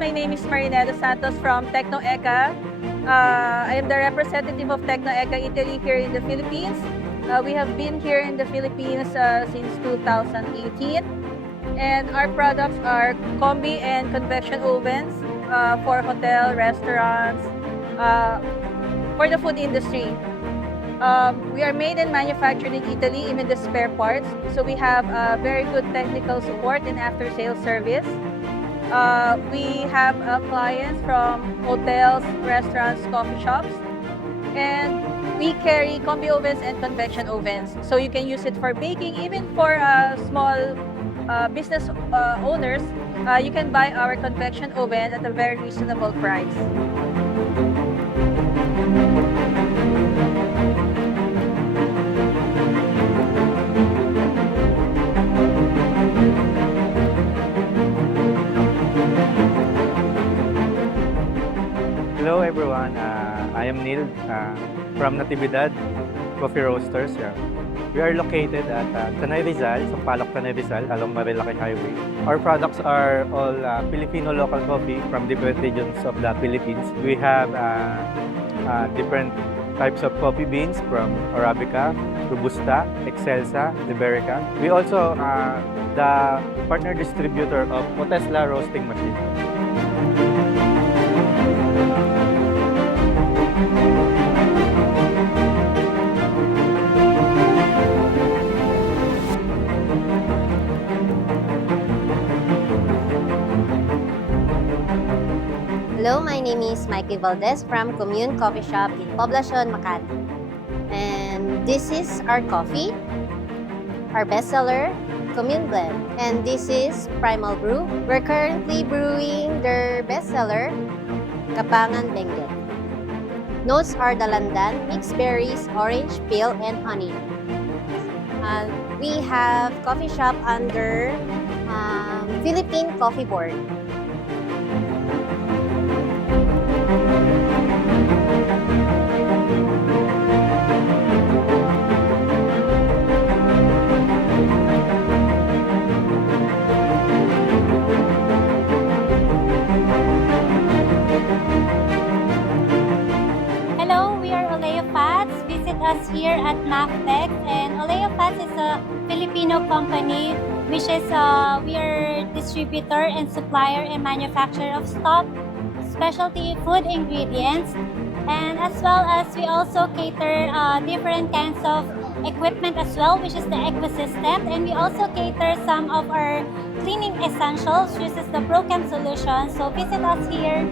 My name is Marikina Santos from TECNOEKA. I am the representative of TECNOEKA Italy here in the Philippines. We have been here in the Philippines since 2018. And our products are combi and convection ovens for hotel, restaurants, for the food industry. We are made and manufactured in Italy, even the spare parts. So we have very good technical support and after-sales service. We have clients from hotels, restaurants, coffee shops. And we carry combi ovens and convection ovens. So you can use it for baking, even for small business owners. You can buy our convection oven at a very reasonable price. Hello everyone, I am Neil from Natividad Coffee Roasters. Yeah. We are located at Tanay, Rizal, Tanay, Rizal, along Marilaki Highway. Our products are all Filipino local coffee from different regions of the Philippines. We have different types of coffee beans from Arabica, Robusta, Excelsa, Liberica. We also the partner distributor of Otesla roasting machine. Hello, my name is Mikey Valdez from Commune Coffee Shop in Poblacion, Makati. And this is our coffee, our bestseller, Commune Blend. And this is Primal Brew. We're currently brewing their bestseller, Kapangan Benguet. Notes are dalandan, mixed berries, orange peel, and honey. We have coffee shop under Philippine Coffee Board. Hello, we are Oleo-Fats. Visit us here at MAFBEX, and Oleo-Fats is a Filipino company which is we are distributor and supplier and manufacturer of stock, specialty food ingredients, and as well as we also cater different kinds of equipment as well, which is the ecosystem, and we also cater some of our cleaning essentials, which is the Prochem solution. So visit us here.